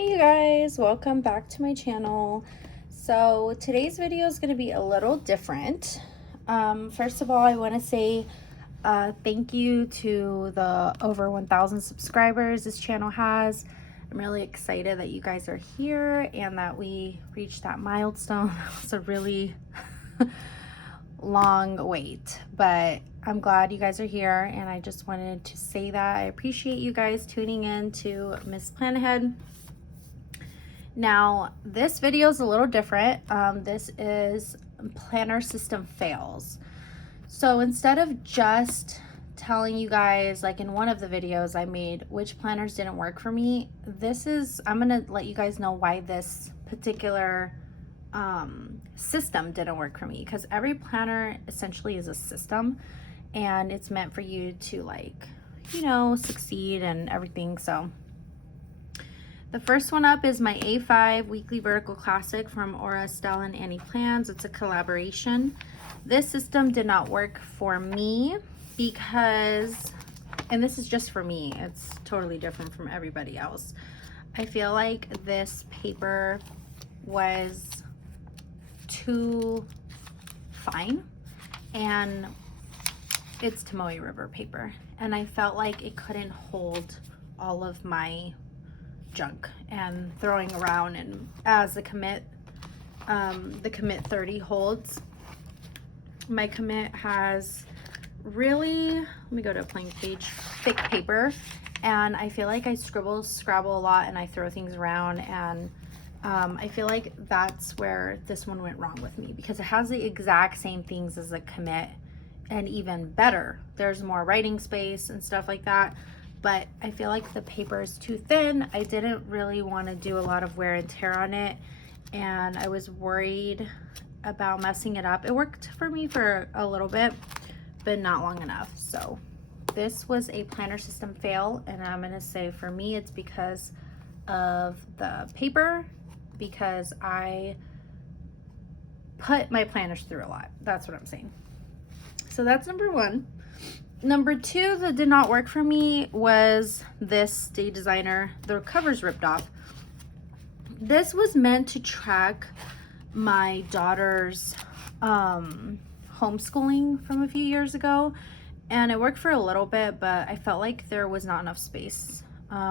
Hey you guys, welcome back to my channel. So today's video is going to be a little different. First of all, I want to say thank you to the over 1,000 subscribers this channel has. I'm really excited that you guys are here and that we reached that milestone. It's a really long wait, but I'm glad you guys are here, and I just wanted to say that I appreciate you guys tuning in to Miss Plan Ahead. Now, this video is a little different. This is planner system fails. So instead of just telling you guys, like in one of the videos I made, which planners didn't work for me, I'm gonna let you guys know why this particular system didn't work for me, because every planner essentially is a system and it's meant for you to, like, you know, succeed and everything. So the first one up is my A5 Weekly Vertical Classic from Aura, Stella, and Annie Plans. It's a collaboration. This system did not work for me because, and this is just for me, it's totally different from everybody else. I feel like this paper was too fine, and it's Tomoe River paper, and I felt like it couldn't hold all of my junk and throwing around, and as the commit 30 holds. My commit has really, let me go to a blank page, thick paper, and I feel like I scrabble a lot and I throw things around, and I feel like that's where this one went wrong with me, because it has the exact same things as a commit and even better. There's more writing space and stuff like that, but I feel like the paper is too thin. I didn't really want to do a lot of wear and tear on it, and I was worried about messing it up. It worked for me for a little bit, but not long enough. So this was a planner system fail, and I'm gonna say for me it's because of the paper, because I put my planners through a lot. That's what I'm saying. So that's number one. Number two that did not work for me was this Day Designer. The cover's ripped off. This was meant to track my daughter's homeschooling from a few years ago, and it worked for a little bit, but I felt like there was not enough space.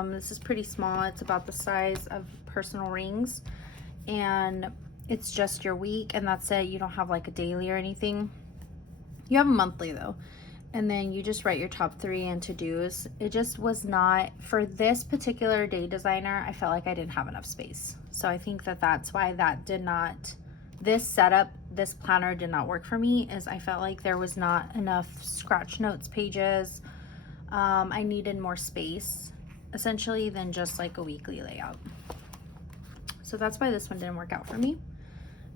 This is pretty small. It's about the size of personal rings, and it's just your week, and that's it. You don't have like a daily or anything. You have a monthly though, and then you just write your top 3 and to-dos. It just was not, for this particular Day Designer, I felt like I didn't have enough space. So I think that that's why this setup, this planner did not work for me, is I felt like there was not enough scratch notes pages. I needed more space, essentially, than just like a weekly layout. So that's why this one didn't work out for me.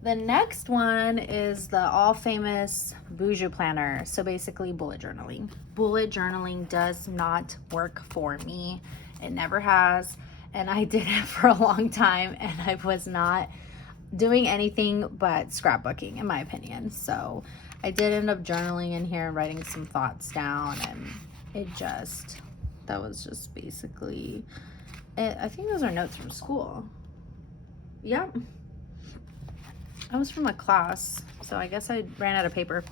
The next one is the all famous Boujou planner. So basically bullet journaling. Bullet journaling does not work for me. It never has. And I did it for a long time, and I was not doing anything but scrapbooking, in my opinion. So I did end up journaling in here and writing some thoughts down, and that was just basically it. I think those are notes from school. Yep. I was from a class, so I guess I ran out of paper.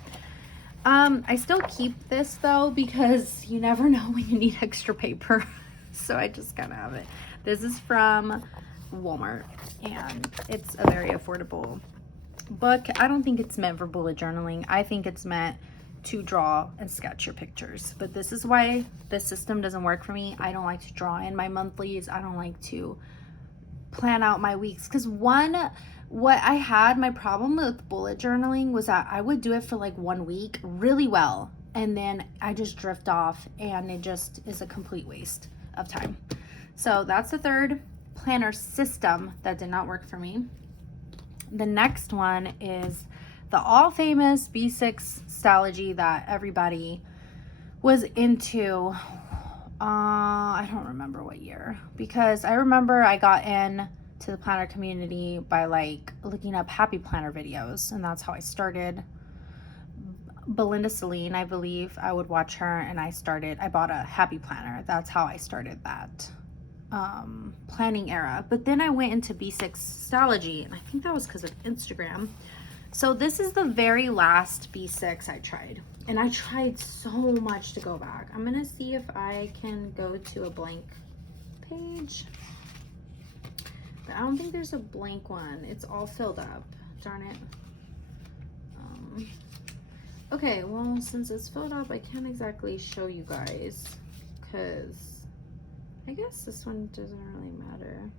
I still keep this though, because you never know when you need extra paper. So I just kind of have it. This is from Walmart, and it's a very affordable book. I don't think it's meant for bullet journaling. I think it's meant to draw and sketch your pictures. But this is why this system doesn't work for me. I don't like to draw in my monthlies. I don't like to plan out my weeks, because my problem with bullet journaling was that I would do it for like 1 week really well, and then I just drift off, and it just is a complete waste of time. So that's the third planner system that did not work for me. The next one is the all famous B6 Stylogy that everybody was into. I don't remember what year, because I remember I got in to the planner community by like looking up happy planner videos, and that's how I started. Belinda Celine, I believe, I would watch her, and I bought a happy planner. That's how I started that planning era. But then I went into B6 Stalogy, and I think that was because of Instagram. So this is the very last B6 I tried. And I tried so much to go back. I'm going to see if I can go to a blank page. But I don't think there's a blank one. It's all filled up. Darn it. Okay, well, since it's filled up, I can't exactly show you guys. Because I guess this one doesn't really matter.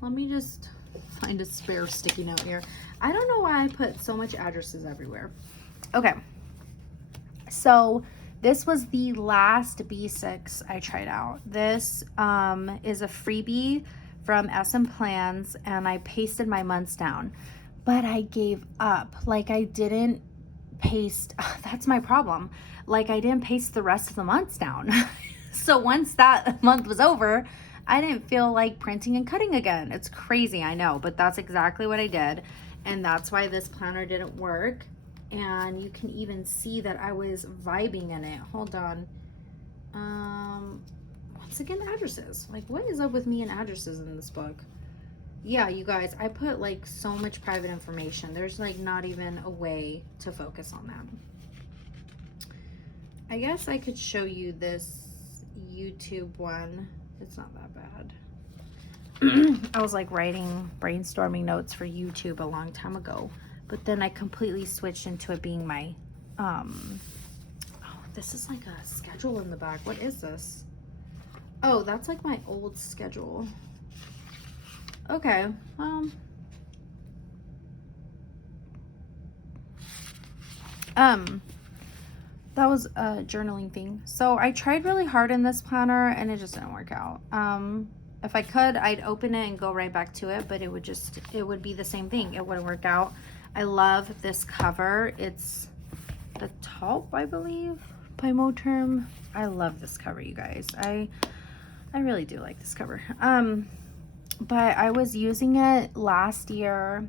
Let me just find a spare sticky note here. I don't know why I put so much addresses everywhere. Okay, so this was the last B6 I tried out. This is a freebie from SM Plans, and I pasted my months down, but I gave up. Like, I didn't paste. That's my problem. Like, I didn't paste the rest of the months down. So once that month was over, I didn't feel like printing and cutting again. It's crazy, I know, but that's exactly what I did. And that's why this planner didn't work. And you can even see that I was vibing in it. Hold on. Once again, addresses. Like, what is up with me and addresses in this book? Yeah, you guys, I put like so much private information. There's like not even a way to focus on that. I guess I could show you this YouTube one. It's not that bad. I was like brainstorming notes for YouTube a long time ago, but then I completely switched into it being my, oh, this is like a schedule in the back. What is this? Oh, that's like my old schedule. Okay, that was a journaling thing. So I tried really hard in this planner and it just didn't work out. If I could, I'd open it and go right back to it, but it would be the same thing. It wouldn't work out. I love this cover. It's the Taupe, I believe, by Moterm. I love this cover, you guys. I really do like this cover. But I was using it last year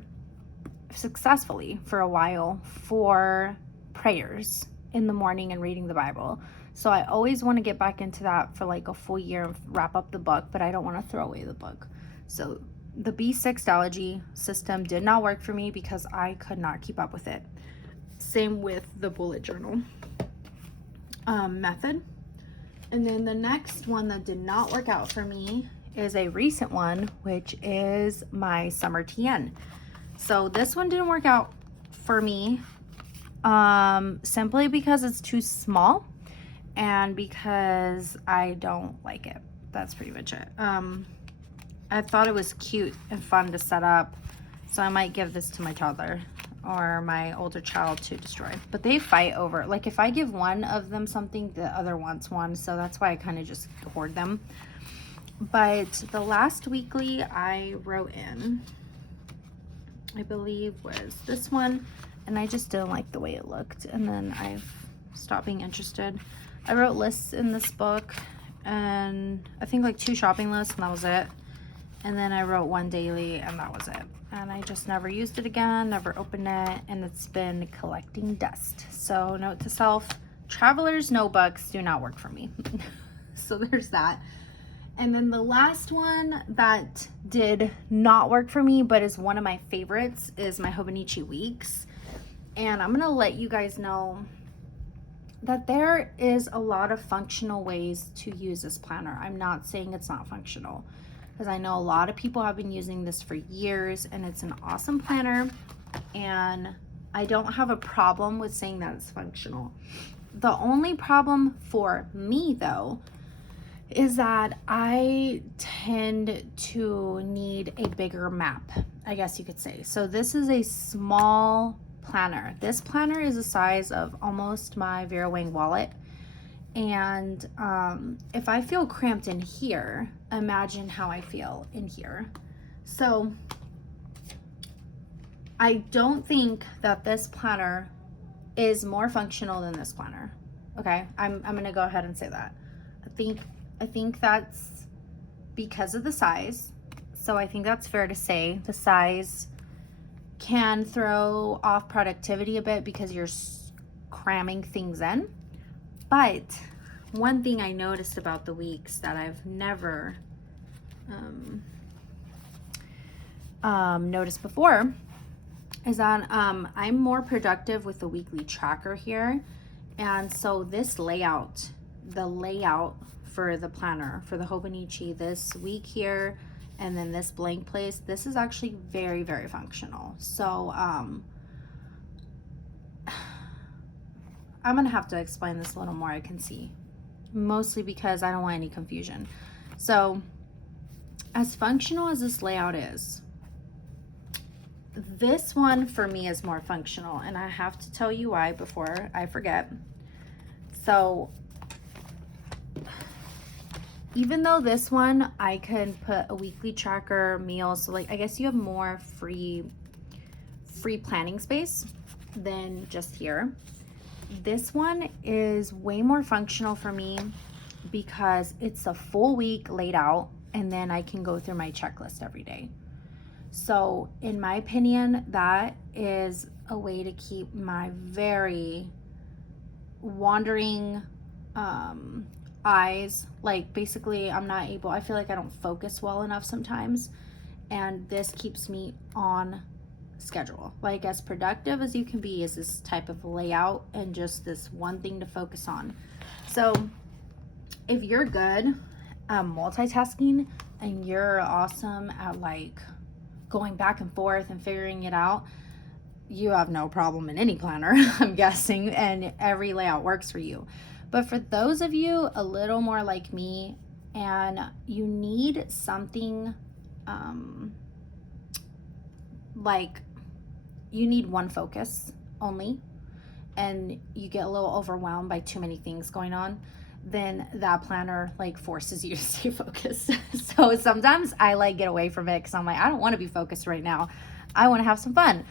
successfully for a while for prayers in the morning and reading the Bible. So I always want to get back into that for like a full year and wrap up the book, but I don't want to throw away the book. So the B6 Stalogy system did not work for me because I could not keep up with it. Same with the bullet journal method. And then the next one that did not work out for me is a recent one, which is my Summer TN. So this one didn't work out for me simply because it's too small and because I don't like it. That's pretty much it. I thought it was cute and fun to set up, so I might give this to my toddler or my older child to destroy. But they fight over, like if I give one of them something, the other wants one, so that's why I kind of just hoard them. But the last weekly I wrote in, I believe, was this one, and I just didn't like the way it looked, and then I've stopped being interested. I wrote lists in this book, and I think like 2 shopping lists, and that was it. And then I wrote 1 daily, and that was it. And I just never used it again, never opened it, and it's been collecting dust. So note to self, traveler's notebooks do not work for me. So there's that. And then the last one that did not work for me, but is one of my favorites, is my Hobonichi Weeks. And I'm gonna let you guys know that there is a lot of functional ways to use this planner. I'm not saying it's not functional, because I know a lot of people have been using this for years, and it's an awesome planner, and I don't have a problem with saying that it's functional. The only problem for me, though, is that I tend to need a bigger map, I guess you could say. So this is a small planner. This planner is the size of almost my Vera Wang wallet. And if I feel cramped in here, imagine how I feel in here. So I don't think that this planner is more functional than this planner. Okay, I'm gonna go ahead and say that. I think that's because of the size. So I think that's fair to say. The size can throw off productivity a bit because you're cramming things in. But one thing I noticed about the weeks that I've never noticed before is that I'm more productive with the weekly tracker here. And so this layout, the layout for the planner, for the Hobonichi this week here, and then this blank place, this is actually very, very functional. So I'm gonna have to explain this a little more, I can see, mostly because I don't want any confusion. So as functional as this layout is, this one for me is more functional, and I have to tell you why before I forget. So even though this one I can put a weekly tracker, meals, so like I guess you have more free planning space than just here. This one is way more functional for me because it's a full week laid out, and then I can go through my checklist every day. So in my opinion, that is a way to keep my very wandering eyes, like basically I feel like I don't focus well enough sometimes, and this keeps me on schedule. Like as productive as you can be is this type of layout and just this one thing to focus on. So if you're good at multitasking and you're awesome at like going back and forth and figuring it out, you have no problem in any planner, I'm guessing, and every layout works for you. But for those of you a little more like me and you need something like you need one focus only, and you get a little overwhelmed by too many things going on, then that planner like forces you to stay focused. So sometimes I like get away from it because I'm like, I don't want to be focused right now. I want to have some fun.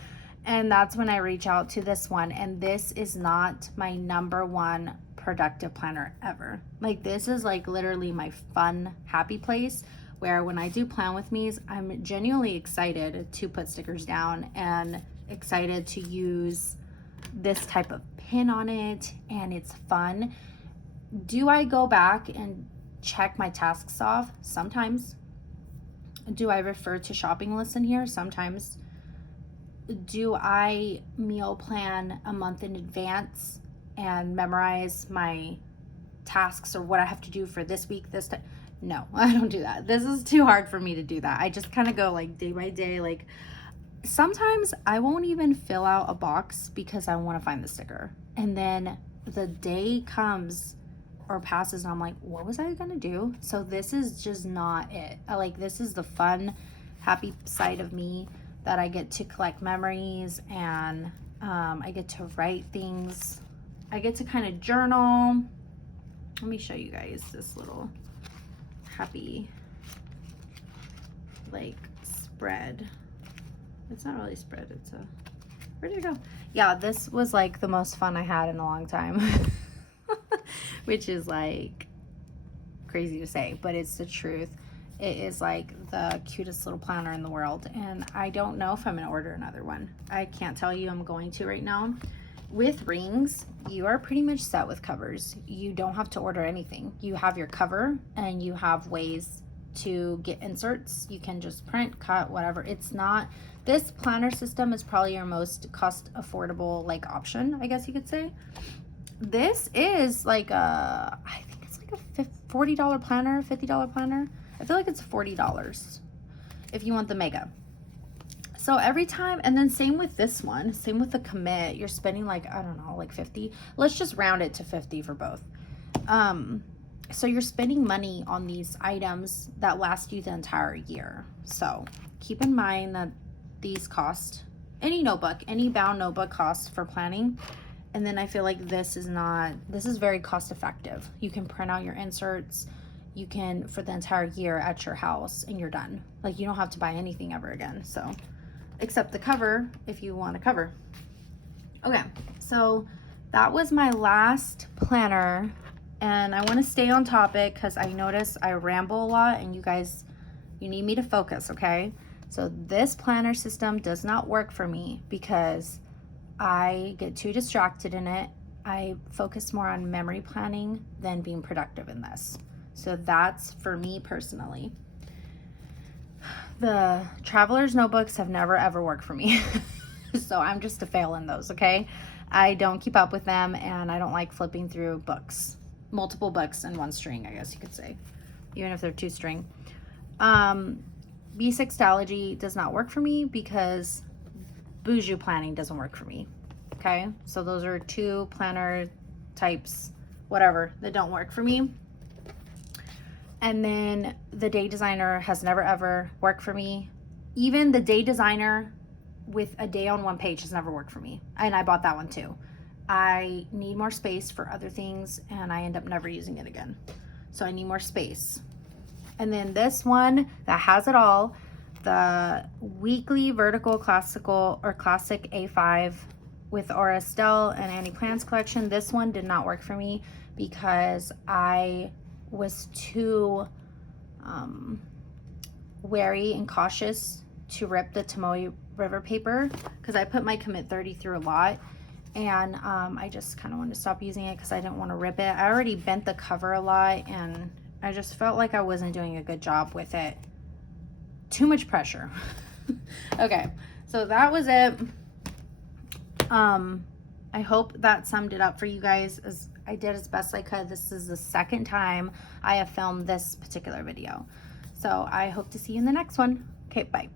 And that's when I reach out to this one. And this is not my number one productive planner ever. Like this is like literally my fun, happy place where when I do plan with me's, I'm genuinely excited to put stickers down and excited to use this type of pin on it, and it's fun. Do I go back and check my tasks off? Sometimes. Do I refer to shopping lists in here? Sometimes. Do I meal plan a month in advance and memorize my tasks or what I have to do for this week, this time? No, I don't do that. This is too hard for me to do that. I just kind of go like day by day. Like sometimes I won't even fill out a box because I want to find the sticker. And then the day comes or passes and I'm like, what was I gonna do? So this is just not it. This is the fun, happy side of me that I get to collect memories, and I get to write things. I get to kind of journal. Let me show you guys this little happy like spread. It's not really spread, it's a, where did it go? Yeah, this was like the most fun I had in a long time. Which is like crazy to say, but it's the truth. It is like the cutest little planner in the world, and I don't know if I'm gonna order another one. I can't tell you I'm going to right now. With rings, you are pretty much set with covers. You don't have to order anything. You have your cover and you have ways to get inserts. You can just print, cut, whatever. It's not, this planner system is probably your most cost affordable like option, I guess you could say. This is like a, I think it's like a $40 planner, $50 planner. I feel like it's $40 if you want the mega. So every time, and then same with this one, same with the commit, you're spending like, I don't know, like 50. Let's just round it to 50 for both. So you're spending money on these items that last you the entire year. So keep in mind that these cost, any notebook, any bound notebook costs for planning. And then I feel like this is very cost effective. You can print out your inserts, you can, for the entire year at your house, and you're done. Like you don't have to buy anything ever again. So, except the cover if you want a cover. Okay, so that was my last planner, and I want to stay on topic because I notice I ramble a lot and you guys, you need me to focus, okay? So this planner system does not work for me because I get too distracted in it, I focus more on memory planning than being productive in this. So that's for me personally. The traveler's notebooks have never ever worked for me. So I'm just a fail in those, okay? I don't keep up with them, and I don't like flipping through books. Multiple books in one string, I guess you could say, even if they're two string. B6 does not work for me because Boujou planning doesn't work for me. Okay, so those are two planner types, whatever, that don't work for me. And then the Day Designer has never ever worked for me. Even the Day Designer with a day on one page has never worked for me. And I bought that one too. I need more space for other things, and I end up never using it again. So I need more space. And then this one that has it all, the Weekly Vertical Classical or Classic A5 with Aura Estelle and Annie Plans collection. This one did not work for me because I was too wary and cautious to rip the Tomoe River paper because I put my Commit 30 through a lot, and I just kind of wanted to stop using it because I didn't want to rip it. I already bent the cover a lot, and I just felt like I wasn't doing a good job with it. Too much pressure. Okay, so that was it. I hope that summed it up for you guys. As I did as best I could. This is the second time I have filmed this particular video. So I hope to see you in the next one. Okay, bye.